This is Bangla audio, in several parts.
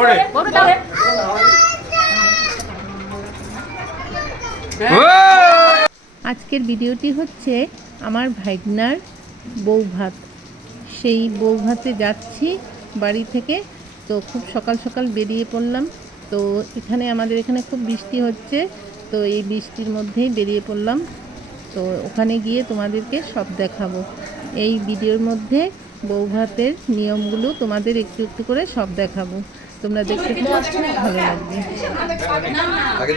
পরে আজকের ভিডিওটি হচ্ছে আমার ভাইগনার বউ ভাত। সেই বউ ভাতে যাচ্ছি বাড়ি থেকে। তো খুব সকাল সকাল বেরিয়ে পড়লাম। তো এখানে আমাদের এখানে খুব বৃষ্টি হচ্ছে। তো এই বৃষ্টির মধ্যেই বেরিয়ে পড়লাম। তো ওখানে গিয়ে তোমাদেরকে সব দেখাবো। এই ভিডিওর মধ্যে বউ ভাতের নিয়মগুলো তোমাদের একটু একটু করে সব দেখাবো। তোমরা দেখতে ভালো লাগবে আগে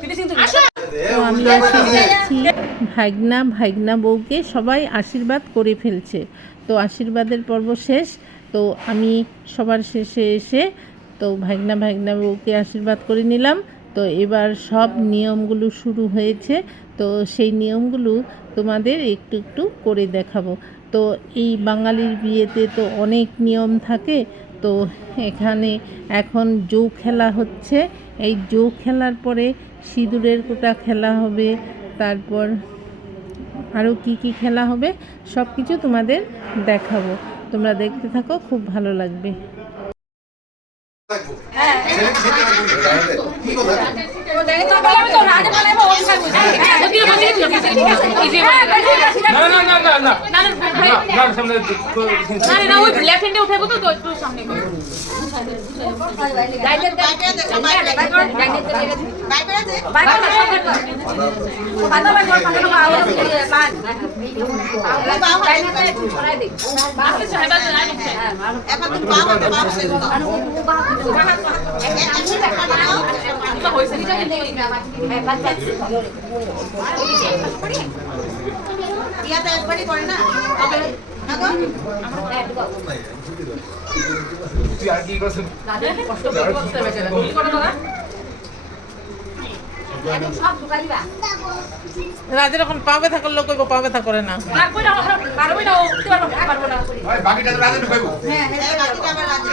ফিনিশিং তুমি ফিনিশিং তুমি আসো। তো আমি এখন যাচ্ছি। ভাগনা ভাগনা বউকে সবাই আশীর্বাদ করে ফেলছে। তো আশীর্বাদের পর্ব শেষ। তো আমি সবার শেষে এসে তো ভাগনা ভাগনা বউকে আশীর্বাদ করে নিলাম। তো এবার সব নিয়মগুলো শুরু হয়েছে। তো সেই নিয়মগুলো তোমাদের একটু একটু করে দেখাবো। তো এই বাঙালির বিয়েতে তো অনেক নিয়ম থাকে। তো এখানে এখন জৌ খেলা হচ্ছে। এই জৌ খেলার পরে সিঁদুরের কোটা খেলা হবে। তারপর আরও কি কি খেলা হবে সব কিছু তোমাদের দেখাবো। তোমরা দেখতে থাকো, খুব ভালো লাগবে। কি তুই আর কি করছিস রাজের এখন পা ব্যথা করলে কইব পা ব্যথা করে না। লাগবে না পারবে না ও উঠতে পারব না পারব না বাকিটা রাজে ঢুকাইবো। হ্যাঁ, হ্যাঁ, বাকিটা আবার রাজে।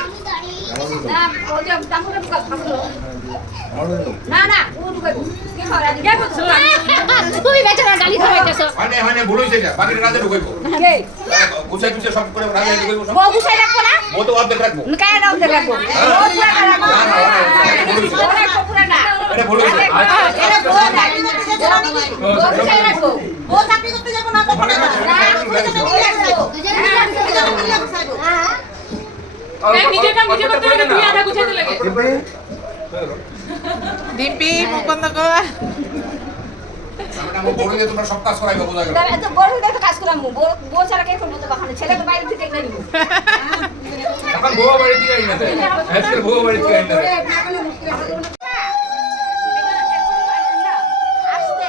না ও যে দামটা বুকা খাব না না ও ঢুকাবো কি খাওয়া কে করছ তুই বেচারা গালি খাওয়াইতেছো মানে মানে ভুল হইছে এটা বাকিটা রাজে ঢুকাইবো কে গুছাই গুছাই সব করে রাজে ঢুকাইবো সব বউ গুছাই রাখব না ও তো অর্ধেক রাখব কায় রাখব না, না, না, এটা ভুল হইছে। এটা ভুল হইছে এরা বউ চাকরি করতে যাবে না? বউ গুছাই রাখব বউ চাকরি করতে যাব না, কখনো না। করতে হবে তুই আধা গুছাইতে লাগে ডিম্পি মুখ বন্ধ কর আমরা বড় যে তোমরা সব কাজ করাইবো বোঝা গেল এত বড় হয়ে তো কাজ করলাম বউ বউ ছাড়া কে করব তো বাখানে ছেলেকে বাইরে থেকে না নিব এখন বউ বাড়ি থেকে আইনা দেয় আজকাল বউ বাড়ি থেকে আইনা দেয় আসতে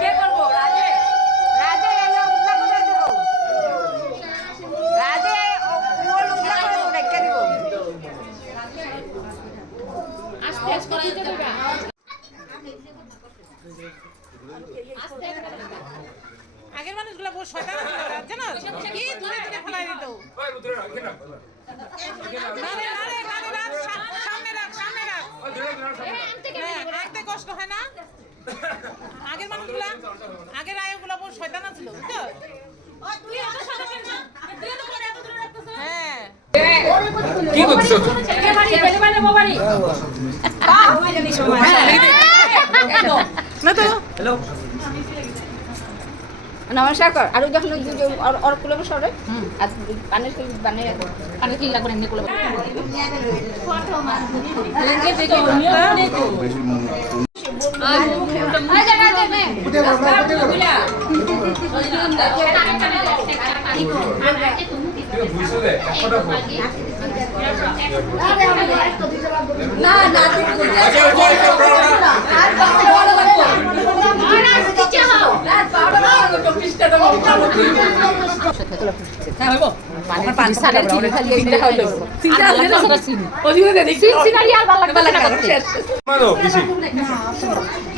কে করব রাজে রাজে এলে উল্লা করে দেব রাজে ও কুয়োর উল্লা করে রেখে দেব আস্তে আস্তে দিতে দেবা আগের মানুষগুলো বহু শয়তান ছিল জানো? কি দূরে দূরে ফেলাই দিত। সামনে রাখ সামনে রাখ। হ্যাঁ কষ্ট হয় না? আগের মানুষগুলা আগের আয়গুলো বহু শয়তান ছিল বুঝছ? হ্যাঁ। কি করছ হয়ে নমস্কার কর আর যখন ওই যে ওর ওর কুলে বসে ওরে আর কানে কি বানে কানে কি লাগবে এমনি কুলে লেঙ্গে দেখো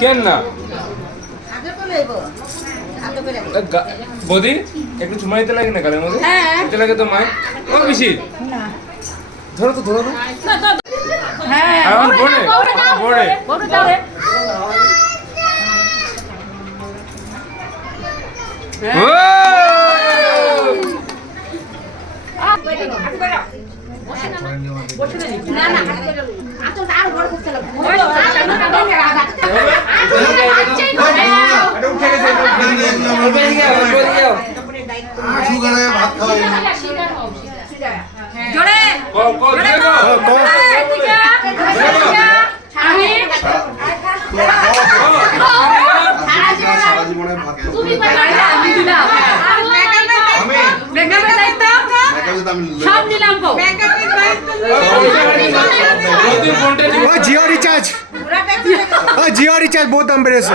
কেন না বৌদি একটু চুমা দিতে লাগে না গালের মধ্যে? দিতে লাগে তো মায় ও পিসি। ধরো তো ধরো তো। এখন বোর্ডে বোর্ডে সুগারে ভাত খাওয়াই সারা জীবনে ভাত আমি সব নিলাম গো ও জিও রিচার্জ জিও রিচার্জ বহুত দাম বেড়েছে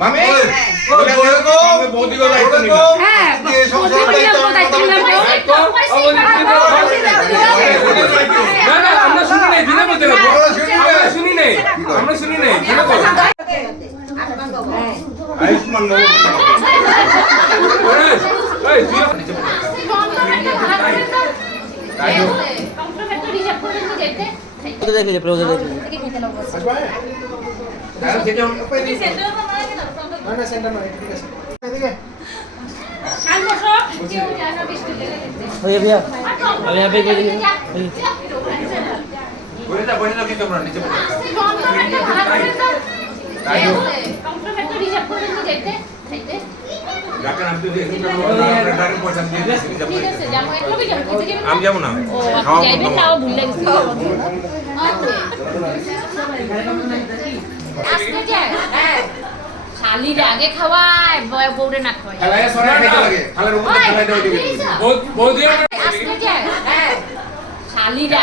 মামি হ্যাঁ আমার শুনি নাই আয়ুষ্মান নব আমি যাব না খাওয়া। শালির আগে খাওয়ায় বউরে না খাওয়ায়। হ্যাঁ। শালির